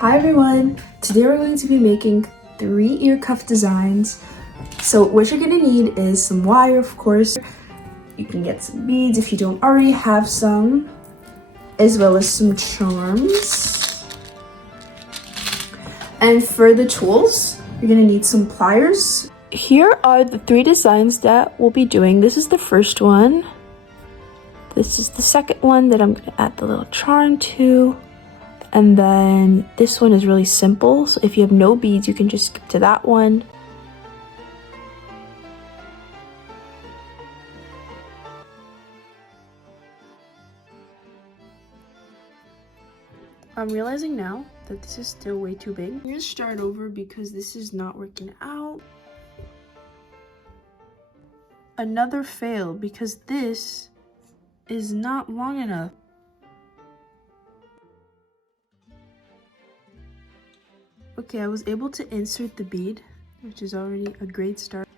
Hi everyone! Today we're going to be making 3 ear cuff designs. So what you're going to need is some wire, of course. You can get some beads if you don't already have some, as well as some charms. And for the tools, you're going to need some pliers. Here are the 3 designs that we'll be doing. This is the first one. This is the second one that I'm going to add the little charm to. And then this one is really simple, so if you have no beads, you can just skip to that one. I'm realizing now that this is still way too big. I'm gonna start over because this is not working out. Another fail because this is not long enough. Okay, I was able to insert the bead, which is already a great start.